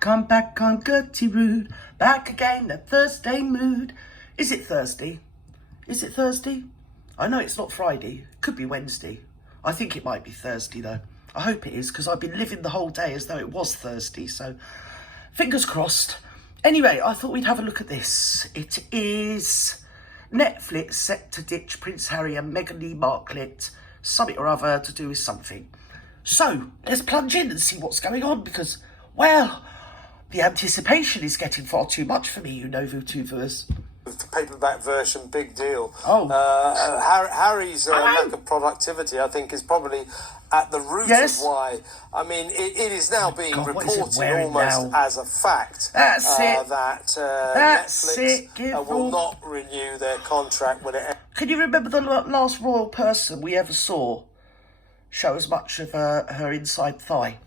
Come back on Gertie Rude, back again, that Thursday mood. Is it Thursday? Is it Thursday? I know it's not Friday, could be Wednesday. I think it might be Thursday though. I hope it is, because I've been living the whole day as though it was Thursday, so fingers crossed. Anyway, I thought we'd have a look at this. It is Netflix set to ditch Prince Harry and Meghan Markle, something or other to do with something. So, let's plunge in and see what's going on, because, well, the anticipation is getting far too much for me, you know, VTubers. The paperback version, big deal. Oh. Harry's lack of productivity, I think, is probably at the root of why. I mean, it is now being reported almost as a fact that Netflix will not renew their contract when it ends. Can you remember the last royal person we ever saw show as much of her inside thigh?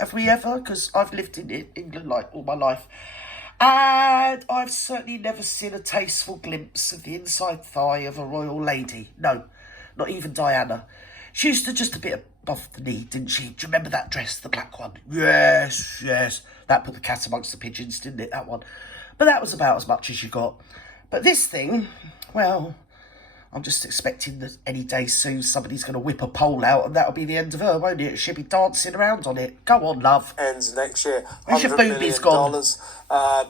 Have we ever? Because I've lived in England like all my life, and I've certainly never seen a tasteful glimpse of the inside thigh of a royal lady. No, not even Diana. She used to just a bit above the knee, didn't she? Do you remember that dress, the black one? Yes. That put the cat amongst the pigeons, didn't it, that one? But that was about as much as you got. But this thing, well, I'm just expecting that any day soon somebody's going to whip a pole out and that'll be the end of her, won't it? She'll be dancing around on it. Go on, love. Ends next year. Where's your boobies gone?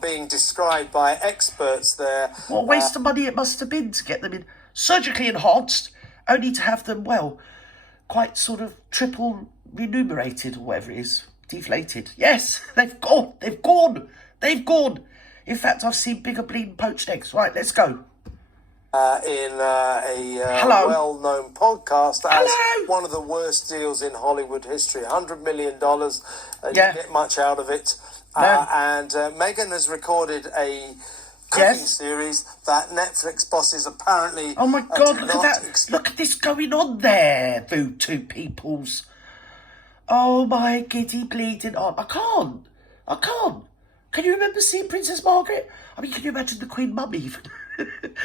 Being described by experts there. What a waste of money it must have been to get them in surgically enhanced, only to have them, well, quite sort of triple remunerated or whatever it is. Deflated. Yes, they've gone. In fact, I've seen bigger bleeding poached eggs. Right, let's go. In a well-known podcast as one of the worst deals in Hollywood history. $100 million, you get much out of it. And Meghan has recorded a cooking series that Netflix bosses apparently oh my God, look at that. Look at this going on there, Voodoo peoples. Oh my giddy bleeding arm. I can't. Can you remember seeing Princess Margaret? I mean, can you imagine the Queen Mum even?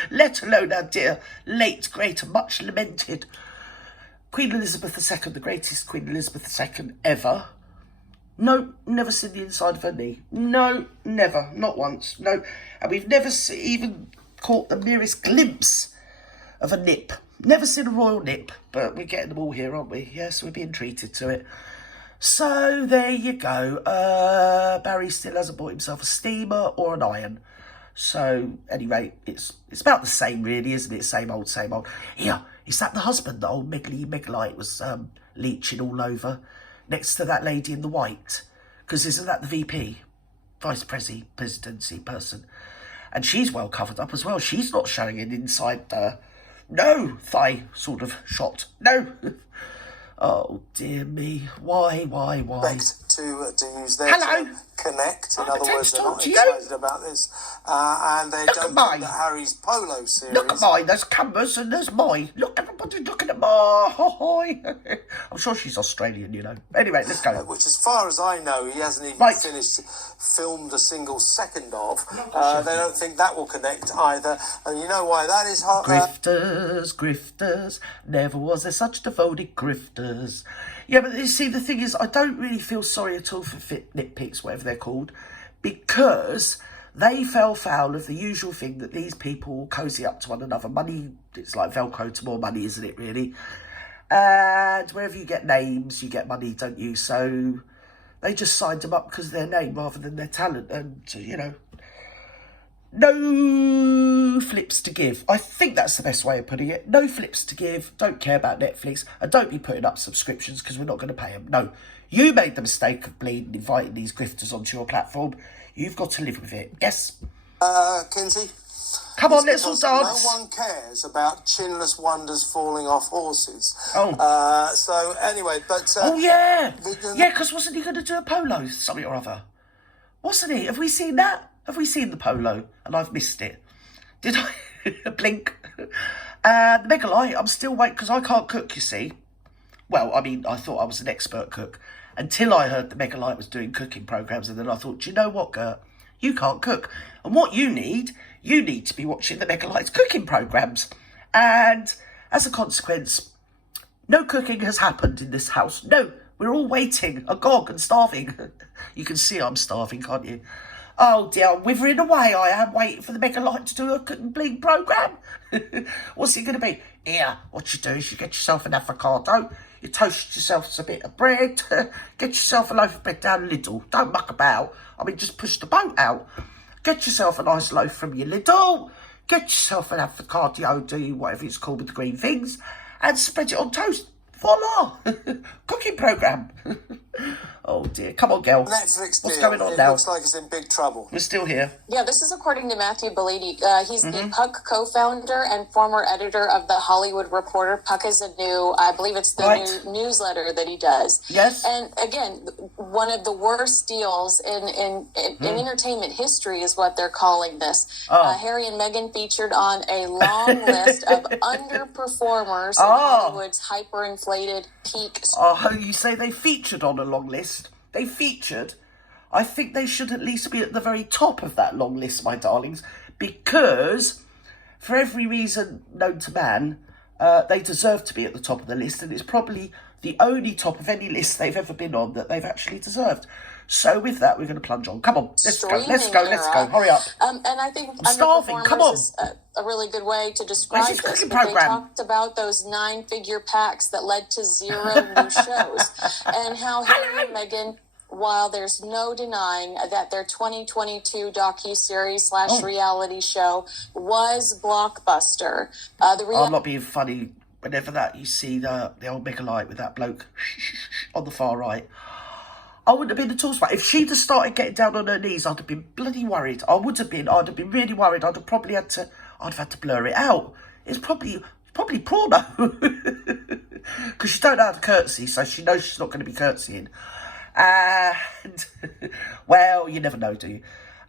Let alone our dear, late, great, and much lamented Queen Elizabeth II, the greatest Queen Elizabeth II ever. No, never seen the inside of her knee. No, never. Not once. No. And we've never even caught the merest glimpse of a nip. Never seen a royal nip, but we're getting them all here, aren't we? Yes, we're being treated to it. So, there you go. Barry still hasn't bought himself a steamer or an iron. So, anyway, it's about the same, really, isn't it? Same old. Here, is that the husband that old Megalite was leeching all over next to that lady in the white? Because isn't that the VP, presidency person? And she's well covered up as well. She's not showing an inside, no thigh sort of shot. No. Oh, dear me. Why? To use their term, connect. In other words, they're not excited about this. And they don't think that Harry's polo series... Look at mine. There's cameras and there's mine. Look, everybody looking at mine. I'm sure she's Australian, you know. Anyway, let's go. Which, as far as I know, he hasn't even filmed a single second of. They don't think that will connect either. And you know why that is? Grifters. Never was there such devoted grifters. Yeah, but you see, the thing is, I don't really feel sorry at all for nitpicks, whatever they're called, because they fell foul of the usual thing that these people cozy up to one another. Money, it's like Velcro to more money, isn't it, really? And wherever you get names, you get money, don't you? So they just signed them up because of their name rather than their talent. And, you know, no flips to give. I think that's the best way of putting it. No flips to give. Don't care about Netflix. And don't be putting up subscriptions because we're not going to pay them. No. You made the mistake of inviting these grifters onto your platform. You've got to live with it. Yes? Kinsey? Come on, let's all dance. No one cares about chinless wonders falling off horses. Oh. So, anyway, but... oh, yeah. Yeah, because wasn't he going to do a polo, something or other? Wasn't he? Have we seen that? Have we seen the polo? And I've missed it. Did I? Blink. The Megalite, I'm still waiting because I can't cook, you see. Well, I mean, I thought I was an expert cook until I heard the Megalite was doing cooking programmes, and then I thought, do you know what, Gert? You can't cook. And what you need to be watching the Megalite's cooking programmes. And as a consequence, no cooking has happened in this house. No, We're all waiting, agog and starving. You can see I'm starving, can't you? Oh dear, I'm withering away. I am waiting for the Megalite to do a cook and bleed programme. What's it going to be? Here, what you do is you get yourself an avocado, you toast yourself a bit of bread, get yourself a loaf of bread down Lidl. Don't muck about. I mean, just push the boat out. Get yourself a nice loaf from your Lidl. Get yourself an avocado, whatever it's called with the green things, and spread it on toast. Voila! Cooking programme. Oh dear. Come on, girl. Netflix deal. What's going on it now? Looks like it's in big trouble. We're still here. Yeah, this is according to Matthew Bellini. He's the Puck co-founder and former editor of The Hollywood Reporter. Puck is a new, I believe it's the new newsletter that he does. Yes. And again, one of the worst deals in entertainment history is what they're calling this. Harry and Meghan featured on a long list of underperformers in Hollywood's hyperinflated peak. Oh, you say they featured on a long list? They featured. I think they should at least be at the very top of that long list, my darlings, because for every reason known to man, they deserve to be at the top of the list, and it's probably the only top of any list they've ever been on that they've actually deserved. So with that, we're going to plunge on. Come on, let's go. Hurry up. And I think I'm starving. Come on. Is a really good way to describe this. Cooking But they program? talked about those 9-figure packs that led to 0 new shows, and how Harry and Meghan, while there's no denying that their 2022 docuseries / reality show was blockbuster. I'm not being funny. Whenever that you see the old Megalite with that bloke on the far right, I wouldn't have been at all smart. If she'd have started getting down on her knees, I'd have been bloody worried. I'd have been really worried. I'd have had to blur it out. It's probably porno. Because she don't know how to curtsy, so she knows she's not going to be curtsying. And, well, you never know, do you?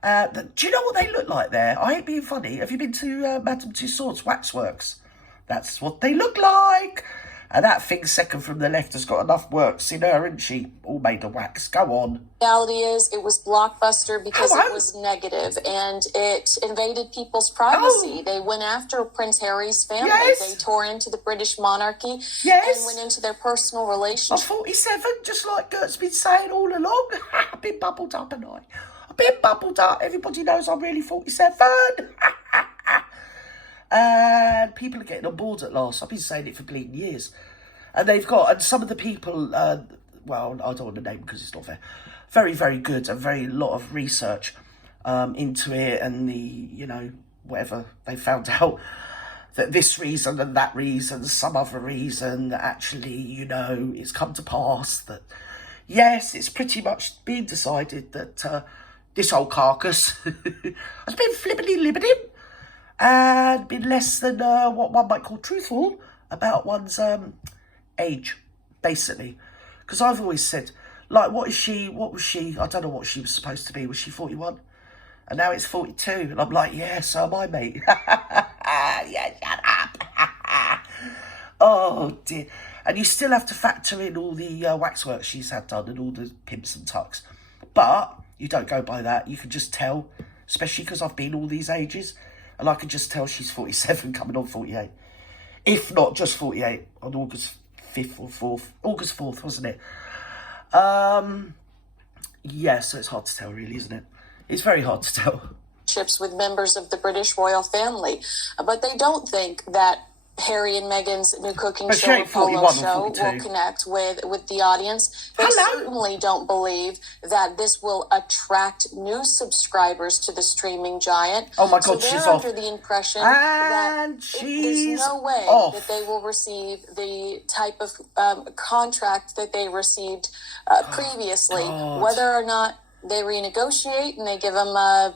Do you know what they look like there? I ain't being funny. Have you been to Madame Tussauds Waxworks? That's what they look like. And that thing second from the left has got enough works in her, isn't she? All made of wax. Go on. Reality is, it was blockbuster because it was negative and it invaded people's privacy. They went after Prince Harry's family. Yes. They tore into the British monarchy Yes. and went into their personal I'm relationship. 47, just like Gert's been saying all along. I've been bubbled up, and I've been bubbled up. Everybody knows I'm really 47. And people are getting on board at last. I've been saying it for bleeding years. And and some of the people, well, I don't want to name because it's not fair, very, very good and very lot of research into it, and whatever they found out that this reason and that reason, some other reason, that actually, it's come to pass that, yes, it's pretty much been decided that this old carcass has been flippity-libbeting and been less than what one might call truthful about one's age, basically. Because I've always said, like, what was she, I don't know what she was supposed to be. Was she 41? And now it's 42. And I'm like, yeah, so am I, mate. Yeah, shut up. Oh, dear. And you still have to factor in all the waxwork she's had done and all the pimps and tucks. But you don't go by that. You can just tell, especially because I've been all these ages, and I can just tell she's 47 coming on 48. If not just 48 on August 5th or 4th. August 4th, wasn't it? Yeah, so it's hard to tell, really, isn't it? It's very hard to tell. With members of the British royal family. But they don't think that Harry and Meghan's new cooking show, Polo Show, will connect with the audience. They certainly don't believe that this will attract new subscribers to the streaming giant. Oh my God, so she's they're off. under the impression that there's no way that they will receive the type of contract that they received previously, whether or not they renegotiate and they give them a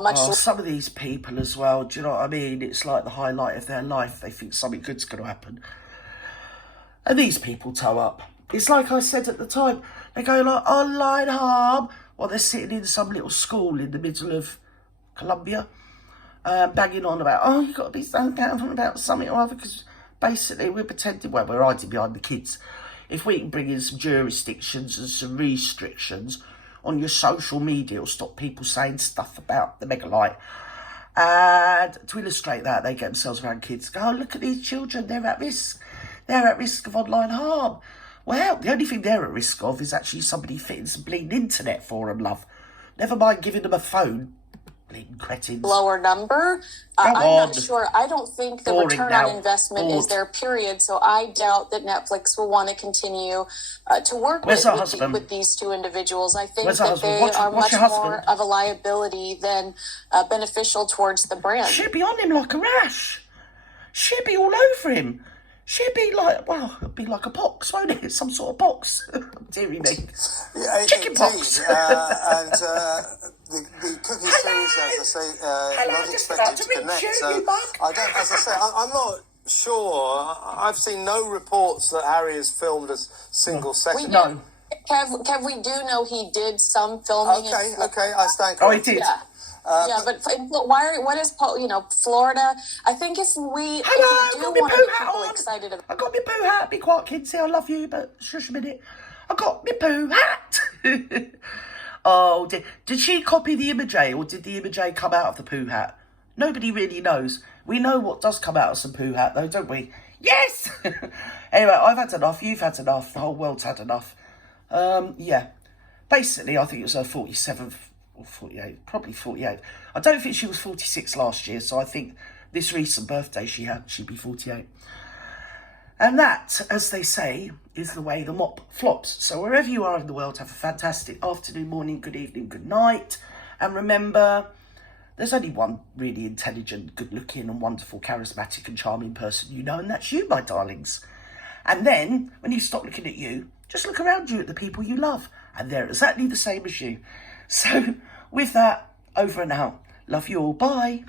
much... some of these people as well, do you know what I mean? It's like the highlight of their life. They think something good's going to happen. And these people toe up. It's like I said at the time. They go like, online harm, while they're sitting in some little school in the middle of Colombia, banging on about, you've got to be careful about something or other, because basically we're pretending, well, we're hiding behind the kids. If we can bring in some jurisdictions and some restrictions on your social media, will stop people saying stuff about the Megalite. And to illustrate that, they get themselves around kids. Go, look at these children, they're at risk. They're at risk of online harm. Well, the only thing they're at risk of is actually somebody fitting some bleeding internet for them, love. Never mind giving them a phone. Bleeding cretins. Lower number. I'm not sure. I don't think the return on investment is there, period. So I doubt that Netflix will want to continue to work with these two individuals. I think that they are much more of a liability than beneficial towards the brand. She'd be on him like a rash. She'd be all over him. She'd be like, well, it'd be like a pox, won't it? Some sort of pox. Deary me. Yeah, chicken pox. And the cookie series, as I say, not expected to connect. So I don't, as I say, I'm not sure. I've seen no reports that Harry has filmed a single second. No. Kev, we do know he did some filming. Okay, I stand corrected. Oh, he did. Yeah. But what is, Florida? I think if we do want to get people excited about... I got my poo hat. Be quiet, Kinsey. I love you, but shush a minute. I got my poo hat. Oh, did she copy the Image, or did the Image come out of the poo hat? Nobody really knows. We know what does come out of some poo hat, though, don't we? Yes! Anyway, I've had enough. You've had enough. The whole world's had enough. Yeah. Basically, I think it was her 47th or 48, probably 48. I don't think she was 46 last year, so I think this recent birthday she'd be 48. And that, as they say, is the way the mop flops. So wherever you are in the world, have a fantastic afternoon, morning, good evening, good night. And remember, there's only one really intelligent, good-looking and wonderful, charismatic and charming person you know, and that's you, my darlings. And then, when you stop looking at you, just look around you at the people you love. And they're exactly the same as you. So, with that, over and out. Love you all. Bye.